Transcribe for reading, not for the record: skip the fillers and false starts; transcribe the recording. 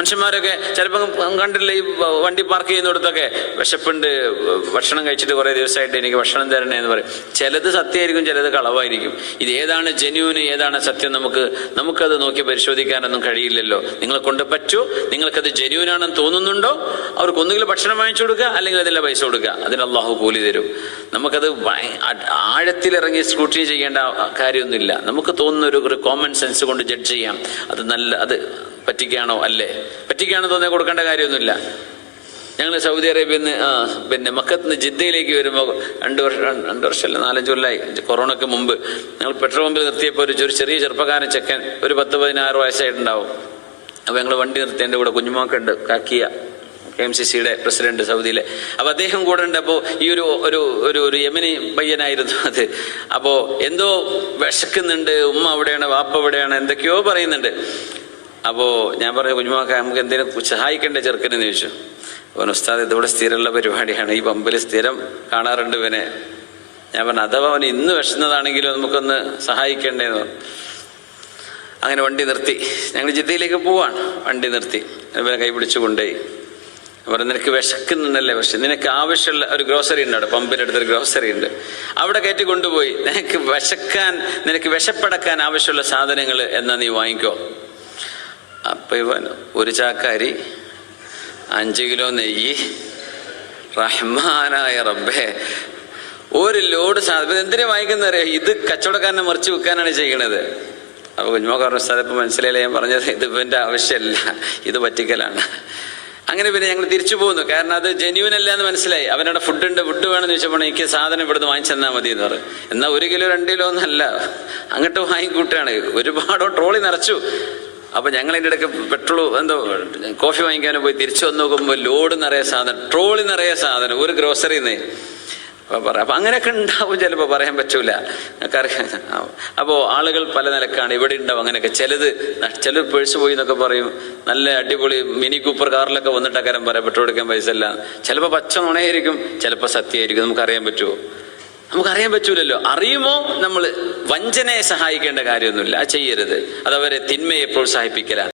മനുഷ്യന്മാരൊക്കെ ചിലപ്പോൾ കണ്ടില്ല, ഈ വണ്ടി പാർക്ക് ചെയ്യുന്നിടത്തൊക്കെ വിശപ്പുണ്ട്, ഭക്ഷണം കഴിച്ചിട്ട് കുറേ ദിവസമായിട്ട് എനിക്ക് ഭക്ഷണം തരണേ എന്ന് പറയും. ചിലത് സത്യമായിരിക്കും, ചിലത് കളവായിരിക്കും. ഇത് ഏതാണ് ജെന്യൂന്, ഏതാണ് സത്യം, നമുക്കത് നോക്കി പരിശോധിക്കാനൊന്നും കഴിയില്ലല്ലോ. നിങ്ങളെ കൊണ്ട് പറ്റൂ, നിങ്ങൾക്കത് ജെന്യൂനാണെന്ന് തോന്നുന്നുണ്ടോ, അവർക്ക് ഒന്നുകിൽ ഭക്ഷണം വാങ്ങിച്ചു കൊടുക്കുക, അല്ലെങ്കിൽ അതിൻ്റെ പൈസ കൊടുക്കുക. അതിന് അള്ളാഹു കൂലി തരും. നമുക്കത് ആഴത്തിലിറങ്ങി സ്ക്രൂട്ടിനി ചെയ്യേണ്ട കാര്യമൊന്നുമില്ല. നമുക്ക് തോന്നുന്ന ഒരു കോമൺ സെൻസ് കൊണ്ട് ജഡ്ജ് ചെയ്യാം. അത് പറ്റിക്കാണോ അല്ലേ, പറ്റിക്കാണോ തോന്നിയാൽ കൊടുക്കേണ്ട കാര്യമൊന്നുമില്ല. ഞങ്ങൾ സൗദി അറേബ്യയിൽ നിന്ന് പിന്നെ മക്കത്ത് നിന്ന് ജിദ്ദയിലേക്ക് വരുമ്പോൾ 2 വർഷമല്ല 4-5 കൊല്ലമായി, കൊറോണയ്ക്ക് മുമ്പ് ഞങ്ങൾ പെട്രോൾ പമ്പിൽ നിർത്തിയപ്പോൾ ഒരു ചെറിയ ചെറുപ്പക്കാരൻ ചെക്കൻ, ഒരു 10-16 വയസ്സായിട്ടുണ്ടാവും. അപ്പോൾ ഞങ്ങൾ വണ്ടി നിർത്തി, എൻ്റെ കൂടെ കുഞ്ഞുമാക്കുണ്ട്, കാക്കിയ KMCCയുടെ പ്രസിഡന്റ് സൗദിയിലെ. അപ്പോൾ അദ്ദേഹം കൂടെ ഉണ്ട്. അപ്പോൾ ഈ ഒരു യമനി പയ്യനായിരുന്നു അത്. അപ്പോൾ എന്തോ വിശക്കുന്നുണ്ട്, ഉമ്മ അവിടെയാണ്, വാപ്പ അവിടെയാണ്, എന്തൊക്കെയോ പറയുന്നുണ്ട്. അപ്പോൾ ഞാൻ പറഞ്ഞു, കുഞ്ഞുമാക്ക നമുക്ക് എന്തെങ്കിലും സഹായിക്കണ്ടേ ചെറുക്കനെന്ന് ചോദിച്ചു. അവൻ ഉസ്താദ് ഇതിവിടെ സ്ഥിരമുള്ള പരിപാടിയാണ്, ഈ പമ്പിൽ സ്ഥിരം കാണാറുണ്ട് ഇവനെ. ഞാൻ പറഞ്ഞു, അഥവാ അവൻ ഇന്ന് വിശന്നതാണെങ്കിലും നമുക്കൊന്ന് സഹായിക്കണ്ടേന്ന്. അങ്ങനെ വണ്ടി നിർത്തി, ഞങ്ങൾ ജിദ്ദയിലേക്ക് പോവാണ്. വണ്ടി നിർത്തി ഇവനെ കൈ പിടിച്ചു കൊണ്ടുപോയി. പറഞ്ഞു, നിനക്ക് വിശക്കുന്നുണ്ടല്ലേ, പക്ഷെ നിനക്ക് ആവശ്യമുള്ള ഒരു ഗ്രോസറി ഉണ്ട്, അവിടെ പമ്പിനടുത്തൊരു ഗ്രോസറി ഉണ്ട്, അവിടെ കയറ്റി കൊണ്ടുപോയി നിനക്ക് വിശപ്പടക്കാൻ ആവശ്യമുള്ള സാധനങ്ങൾ എന്നാ നീ വാങ്ങിക്കോ. അപ്പൊ ഇവൻ ഒരു ചാക്കാരി, 5 കിലോ നെയ്യ്, റഹ്മാനായ റബ്ബേ, ഒരു ലോഡ് സാധനം. എന്തിനാ വാങ്ങിക്കുന്നറിയോ, ഇത് കച്ചവടക്കാരനെ മറിച്ച് വെക്കാനാണ് ചെയ്യണത്. അപ്പൊ കുഞ്ഞുമോക്ക് പറഞ്ഞു, സാർ ഇപ്പൊ മനസ്സിലായില്ല ഞാൻ പറഞ്ഞത്, ഇത് ഇവന്റെ ആവശ്യമല്ല, ഇത് പറ്റിക്കലാണ്. അങ്ങനെ പിന്നെ ഞങ്ങൾ തിരിച്ചു പോകുന്നു, കാരണം അത് ജെന്യൂൻ അല്ല എന്ന് മനസ്സിലായി. അവനവിടെ ഫുഡ് വേണമെന്ന് ചോദിച്ചപ്പോൾ എനിക്ക് സാധനം ഇവിടുന്ന് വാങ്ങിച്ചെന്നാൽ മതി എന്ന് പറയും. എന്നാൽ 1 കിലോ 2 കിലോ ഒന്നല്ല, അങ്ങോട്ട് വാങ്ങിക്കൂട്ടാണ്. ഒരുപാടോ ട്രോളി നിറച്ചു. അപ്പൊ ഞങ്ങൾ അതിൻ്റെ ഇടയ്ക്ക് പെട്രോൾ കോഫി വാങ്ങിക്കാനും പോയി. തിരിച്ചു വന്ന് നോക്കുമ്പോൾ ലോഡ് നിറയെ സാധനം, ട്രോളി നിറയെ സാധനം, ഒരു ഗ്രോസറിന്ന്. അപ്പൊ അങ്ങനെയൊക്കെ ഉണ്ടാവും, ചിലപ്പോൾ പറയാൻ പറ്റൂല, നമുക്കറിയാം. അപ്പോൾ ആളുകൾ പല നിലക്കാണ്, ഇവിടെ ഉണ്ടാവും അങ്ങനെയൊക്കെ. ചിലർ പേഴ്സ് പോയി എന്നൊക്കെ പറയും. നല്ല അടിപൊളി മിനി കൂപ്പർ കാറിലൊക്കെ വന്നിട്ടക്കാരം പറയാം പെട്രോൾ എടുക്കാൻ പൈസ ഇല്ല. ചിലപ്പോൾ പച്ച നുണയായിരിക്കും, ചിലപ്പോൾ സത്യമായിരിക്കും. നമുക്കറിയാൻ പറ്റുമോ? നമുക്കറിയാൻ പറ്റൂലല്ലോ. അറിയുമോ? നമ്മൾ വഞ്ചനയെ സഹായിക്കേണ്ട കാര്യമൊന്നുമില്ല, ചെയ്യരുത്. അതവരെ തിന്മയെ പ്രോത്സാഹിപ്പിക്കലാണ്.